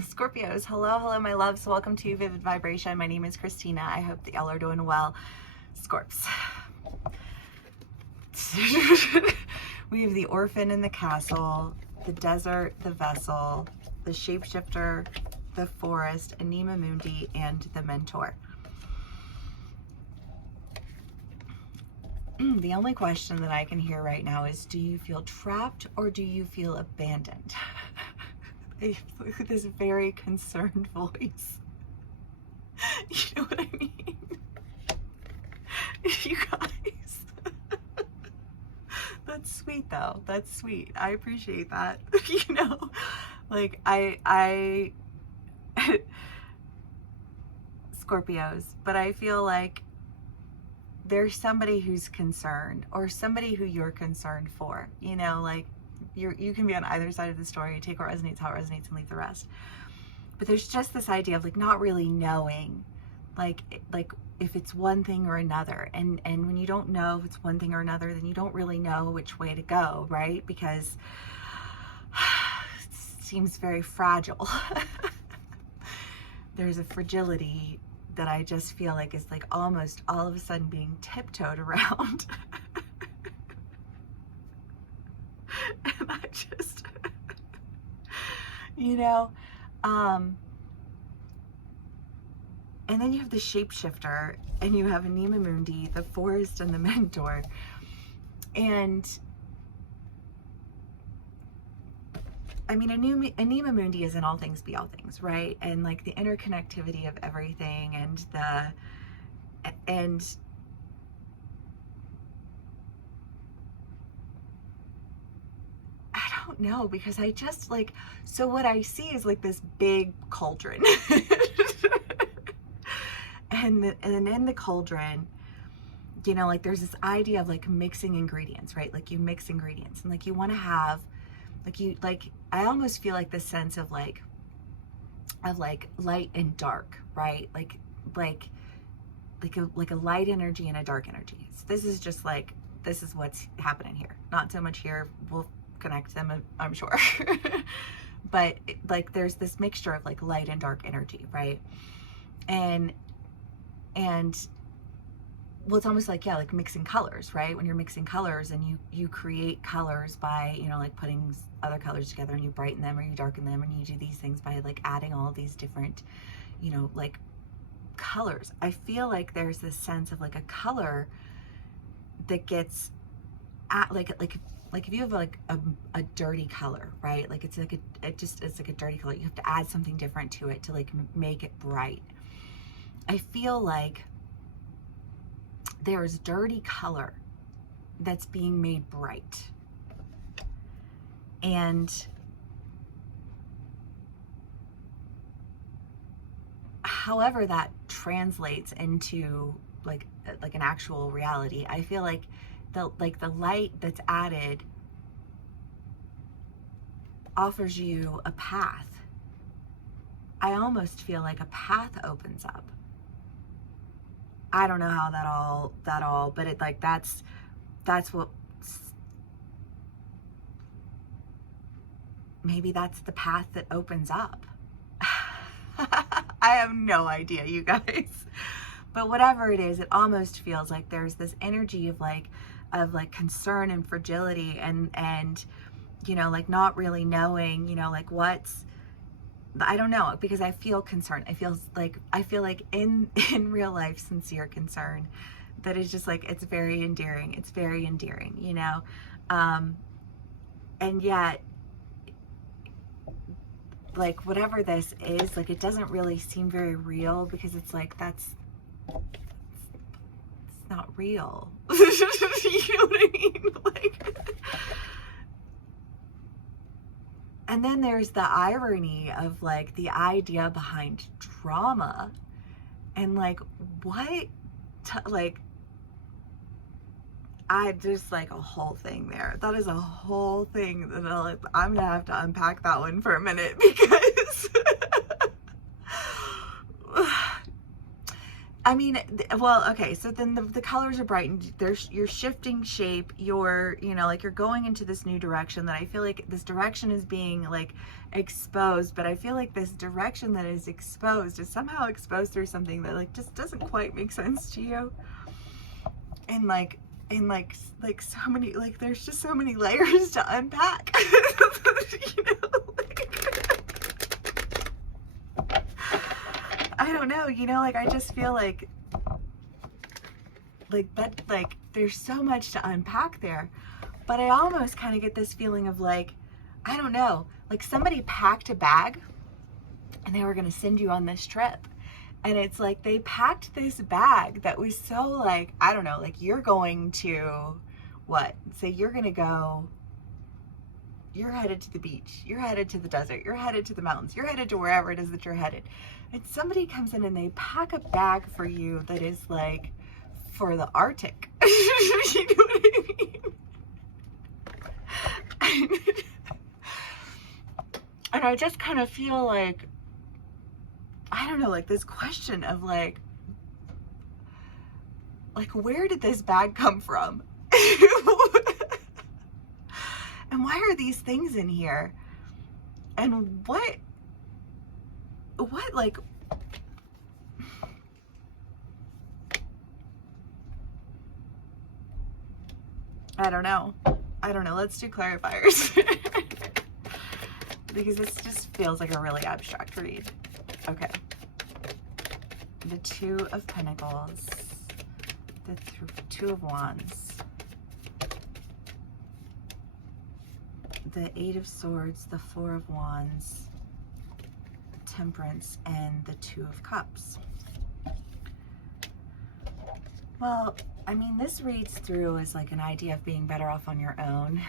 Scorpios, hello, my loves. Welcome to Vivid Vibration. My name is Christina. I hope that y'all are doing well. Scorps. We have the orphan in the castle, the desert, the vessel, the shapeshifter, the forest, Anima Mundi, and the mentor. The only question that I can hear right now is, do you feel trapped or do you feel abandoned? This very concerned voice. You know what I mean? You guys. That's sweet though. That's sweet. I appreciate that. You know, like I Scorpios, but I feel like there's somebody who's concerned or somebody who you're concerned for, you know, like you can be on either side of the story, take what resonates, how it resonates, and leave the rest. But there's just this idea of like not really knowing, like if it's one thing or another. And when you don't know if it's one thing or another, then you don't really know which way to go, right? Because it seems very fragile. There's a fragility that I just feel like is like almost all of a sudden being tiptoed around. And I just, you know, and then you have the shapeshifter and you have Anima Mundi, the forest, and the mentor. And I mean, Anima Mundi is in all things be all things, right? And like the interconnectivity of everything and I don't know, because I just like, so what I see is like this big cauldron. And then in the cauldron, you know, like there's this idea of like mixing ingredients, right? Like you mix ingredients and like you want to have I almost feel like the sense of like light and dark, right? Like a light energy and a dark energy. So this is just like, this is what's happening here. Not so much here. We'll connect them, I'm sure. But like there's this mixture of like light and dark energy, right? And well, it's almost like, yeah, like mixing colors, right? When you're mixing colors and you create colors by, you know, like putting other colors together and you brighten them or you darken them, and you do these things by like adding all of these different, you know, like colors. I feel like there's this sense of like a color that gets at like if you have like a dirty color, right? Like it's like it's like a dirty color. You have to add something different to it to like make it bright. I feel like there's dirty color that's being made bright. And however that translates into like an actual reality, I feel like the light that's added offers you a path. I almost feel like a path opens up. I don't know how that all, but it like that's what, maybe that's the path that opens up. I have no idea, you guys. But whatever it is, it almost feels like there's this energy of like concern and fragility and you know, like not really knowing, you know, like what's, I don't know, because I feel concerned. I feel like in real life, sincere concern that is just like, it's very endearing. It's very endearing, you know? And yet, like whatever this is, like it doesn't really seem very real, because it's like, it's not real. You know what I mean? Like, and then there's the irony of like the idea behind drama and like what, like I just like a whole thing there. That is a whole thing that I'm gonna have to unpack that one for a minute, because I mean, well, okay, so then the colors are bright and you're shifting shape. You're, you know, like you're going into this new direction that I feel like this direction is being like exposed, but I feel like this direction that is exposed is somehow exposed through something that like just doesn't quite make sense to you. And like so many, like there's just so many layers to unpack. You know, I don't know, you know, like I just feel like that, like there's so much to unpack there. But I almost kind of get this feeling of like, I don't know, like somebody packed a bag and they were going to send you on this trip. And it's like they packed this bag that was so like, I don't know, like you're going to what? Say you're going to go, you're headed to the beach, you're headed to the desert, you're headed to the mountains, you're headed to wherever it is that you're headed. And somebody comes in and they pack a bag for you that is like for the Arctic. You know what I mean? And I just kind of feel like, I don't know, like this question of like where did this bag come from? And why are these things in here? And what like, I don't know. Let's do clarifiers. Because this just feels like a really abstract read. Okay. The Two of Pentacles, the Two of Wands, the Eight of Swords, the Four of Wands, Temperance, and the Two of Cups. Well, I mean, this reads through as like an idea of being better off on your own,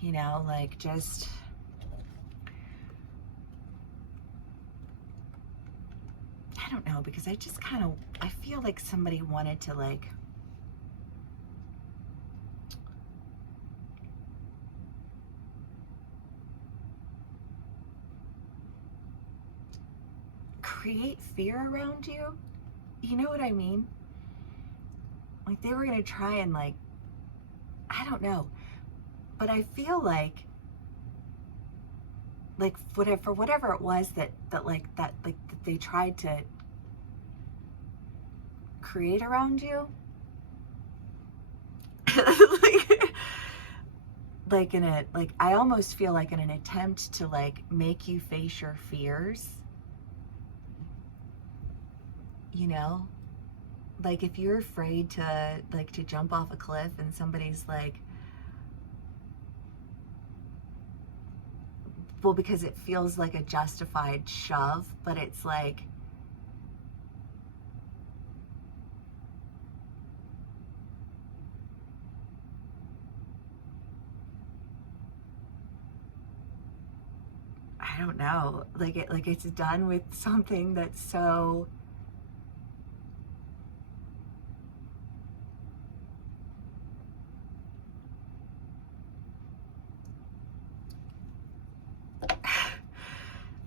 you know, like just I don't know, because I just kind of, I feel like somebody wanted to like create fear around you. You know what I mean? Like they were going to try and like, I don't know, but I feel like whatever it was that they tried to create around you, I almost feel like in an attempt to like make you face your fears, you know, like if you're afraid to jump off a cliff and somebody's like, well, because it feels like a justified shove, but it's like, I don't know, like it's done with something that's so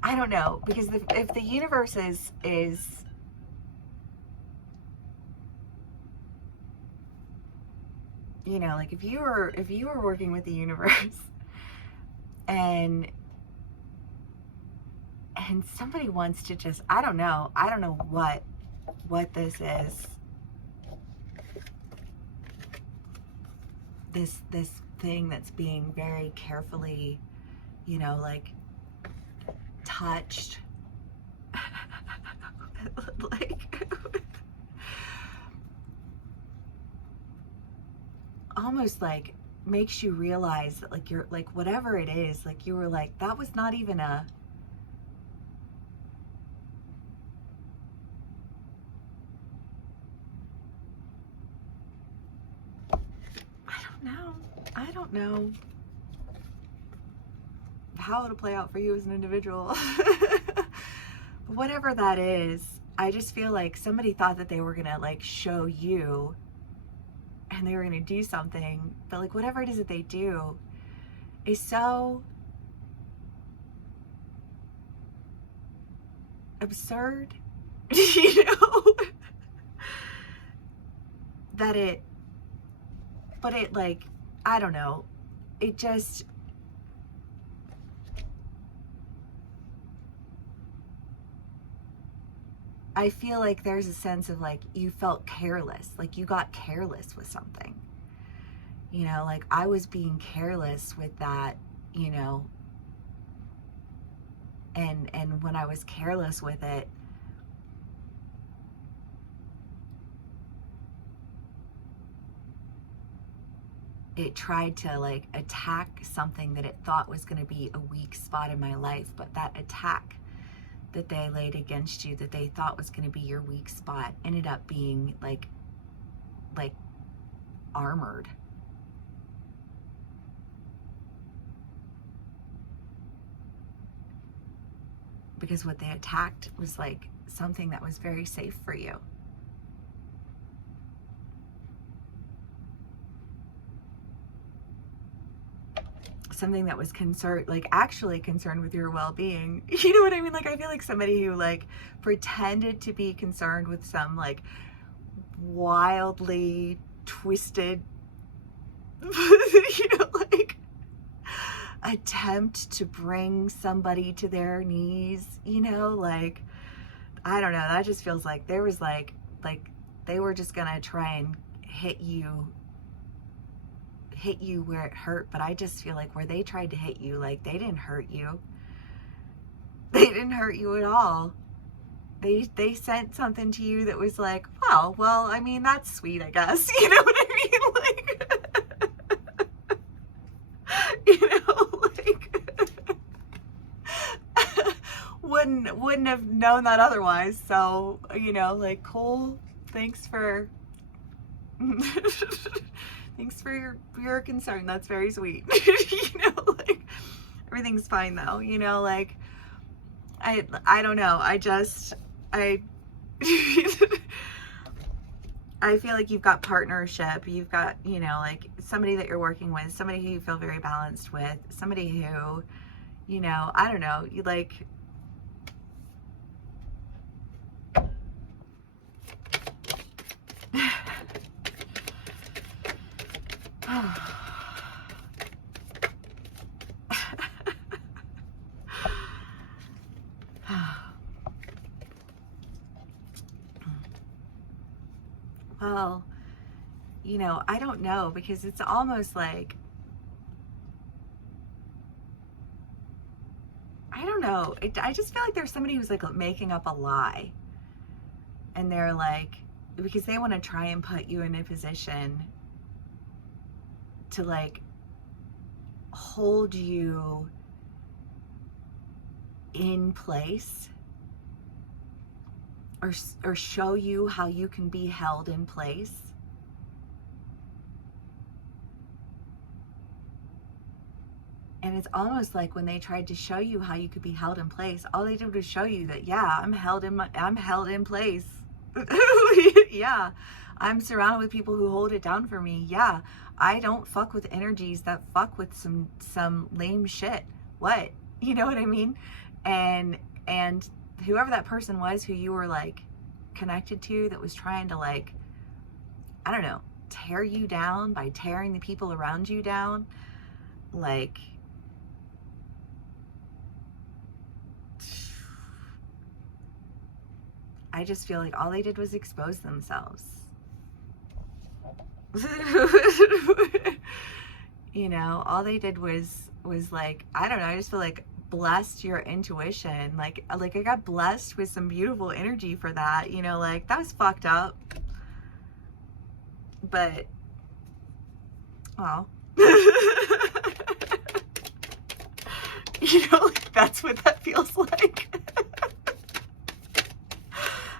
I don't know, because if the universe is you know, like if you were working with the universe and somebody wants to just, I don't know what this is, this thing that's being very carefully, you know, like touched, like almost like makes you realize that like you're like, whatever it is, like you were like, that was not even a, I don't know how it'll play out for you as an individual. Whatever that is, I just feel like somebody thought that they were gonna like show you and they were gonna do something, but like whatever it is that they do is so absurd. You know, that it, but it like, I don't know, it just, I feel like there's a sense of like you felt careless, like you got careless with something. You know, like I was being careless with that, you know, and when I was careless with it, it tried to like attack something that it thought was going to be a weak spot in my life. But that attack that they laid against you, that they thought was going to be your weak spot, ended up being like armored. Because what they attacked was like something that was very safe for you. Something that was concerned, like actually concerned with your well-being. You know what I mean? Like I feel like somebody who like pretended to be concerned with some like wildly twisted, you know, like attempt to bring somebody to their knees, you know, like I don't know, that just feels like there was like they were just gonna try and hit you where it hurt. But I just feel like where they tried to hit you, like they didn't hurt you. They didn't hurt you at all. They sent something to you that was like, oh, well, I mean, that's sweet, I guess. You know what I mean? Like, you know, like, wouldn't have known that otherwise. So, you know, like, cool. Thanks for thanks for your concern. That's very sweet. You know, like everything's fine though. You know, like I don't know. I I feel like you've got partnership. You've got, you know, like somebody that you're working with, somebody who you feel very balanced with, somebody who, you know, I don't know, you like. Well, you know, I don't know, because it's almost like, I don't know. I just feel like there's somebody who's like making up a lie. And they're like, because they want to try and put you in a position to like hold you in place, or show you how you can be held in place. And it's almost like when they tried to show you how you could be held in place, all they did was show you that, yeah, I'm held in place. Yeah, I'm surrounded with people who hold it down for me. Yeah, I don't fuck with energies that fuck with some lame shit. What? You know what I mean? And whoever that person was who you were like connected to, that was trying to like, I don't know, tear you down by tearing the people around you down, like, I just feel like all they did was expose themselves. You know, all they did was like, I don't know, I just feel like blessed your intuition. Like I got blessed with some beautiful energy for that, you know, like that was fucked up. But, well, you know, like, that's what that feels like.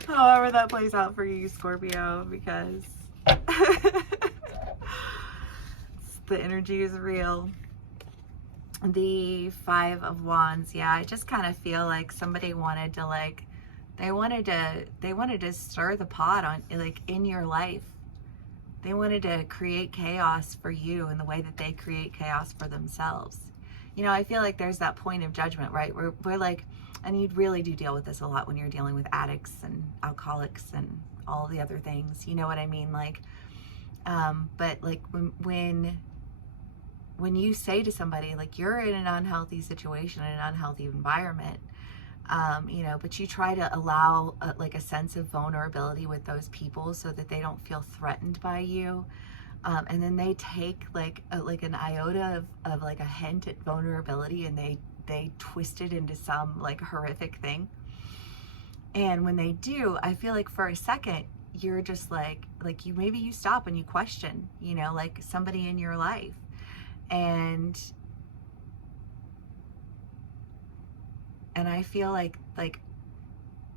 However that plays out for you, Scorpio, because the energy is real. The 5 of Wands, yeah, I just kind of feel like somebody wanted to like, they wanted to stir the pot on, like, in your life. They wanted to create chaos for you in the way that they create chaos for themselves. You know, I feel like there's that point of judgment, right? We're like, and you really do deal with this a lot when you're dealing with addicts and alcoholics and all the other things. You know what I mean? Like, But like when you say to somebody, like, you're in an unhealthy situation, in an unhealthy environment, you know, but you try to allow like a sense of vulnerability with those people so that they don't feel threatened by you. And then they take like an iota of like a hint at vulnerability, and they twist it into some like horrific thing. And when they do, I feel like for a second, you're just like you stop and you question, you know, like somebody in your life. And I feel like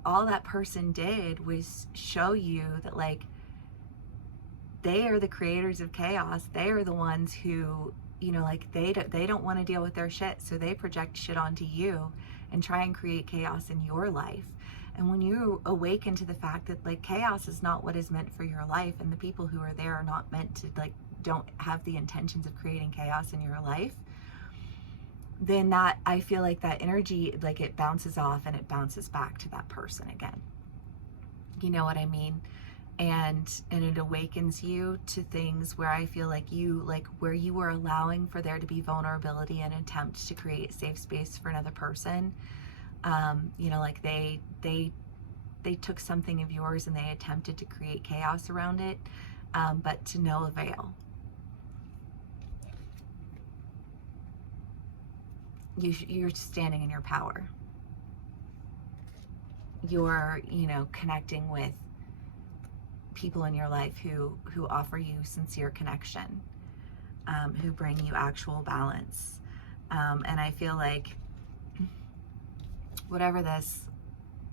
all that person did was show you that like they are the creators of chaos. They are the ones who, you know, like they don't want to deal with their shit, so they project shit onto you and try and create chaos in your life. And when you awaken to the fact that like chaos is not what is meant for your life, and the people who are there are not meant to, like, don't have the intentions of creating chaos in your life, then that, I feel like that energy, like, it bounces off and it bounces back to that person again. You know what I mean? And it awakens you to things where I feel like where you were allowing for there to be vulnerability and attempt to create safe space for another person. You know, like they took something of yours and they attempted to create chaos around it, but to no avail. You're standing in your power. You're, you know, connecting with people in your life who offer you sincere connection, who bring you actual balance. And I feel like whatever this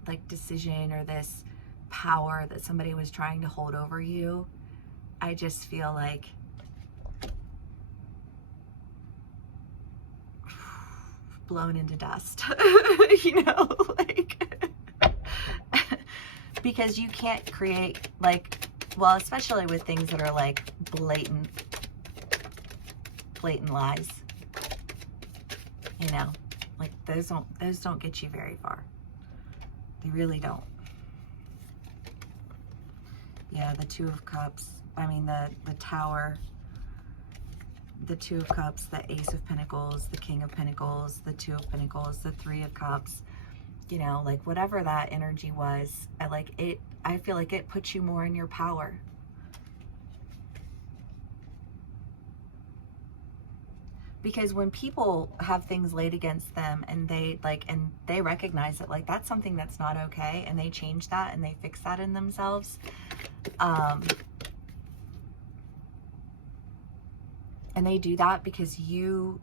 like decision or this power that somebody was trying to hold over you, I just feel like blown into dust. You know, like because you can't create, like, well, especially with things that are like blatant lies, you know, like those don't get you very far. They really don't. Yeah, the Two of Cups, I mean the Tower, the Two of Cups, the Ace of Pentacles, the King of Pentacles, the Two of Pentacles, the Three of Cups, you know, like whatever that energy was, I feel like it puts you more in your power. Because when people have things laid against them and they recognize that, like, that's something that's not okay, and they change that and they fix that in themselves, and they do that because you,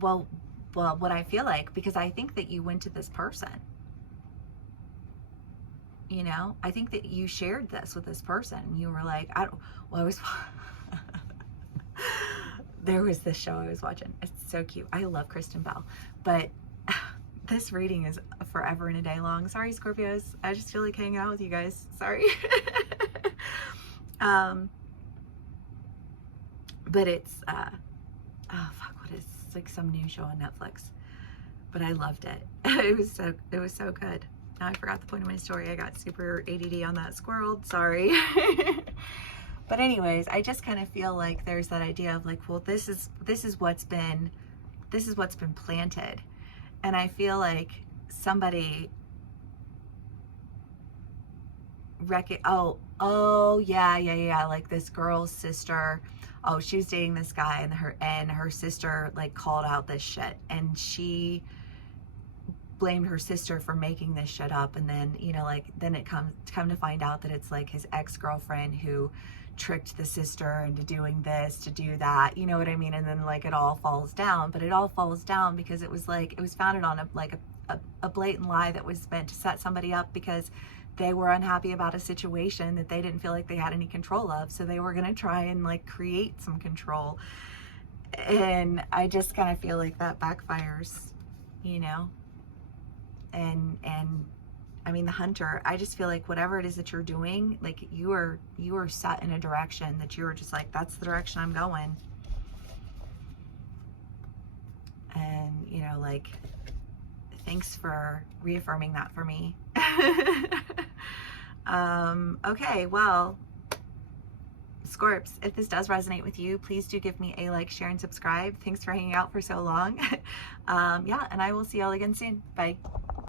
well, what I feel like, because I think that you went to this person, you know, I think that you shared this with this person. You were like, there was this show I was watching. It's so cute. I love Kristen Bell, but this reading is forever and a day long. Sorry, Scorpios. I just feel like hanging out with you guys. Sorry. But it's, oh fuck, what is, it's like some new show on Netflix, but I loved it. It was so good. Now I forgot the point of my story. I got super ADD on that squirrel. Sorry. But anyways, I just kind of feel like there's that idea of like, well, this is what's been planted. And I feel like somebody yeah, like this girl's sister, oh, she was dating this guy, and her sister like called out this shit, and she blamed her sister for making this shit up. And then, you know, like, then it come to find out that it's like his ex-girlfriend who tricked the sister into doing this to do that, you know what I mean? And then like it all falls down. But it all falls down because it was founded on a blatant lie that was meant to set somebody up because they were unhappy about a situation that they didn't feel like they had any control of, so they were going to try and like create some control. And I just kind of feel like that backfires, you know. And I mean, the Hunter, I just feel like whatever it is that you're doing, like you are set in a direction that you were just like, that's the direction I'm going. And, you know, like, thanks for reaffirming that for me. Okay, well, Scorps, if this does resonate with you, please do give me a like, share, and subscribe. Thanks for hanging out for so long. Yeah, and I will see y'all again soon. Bye.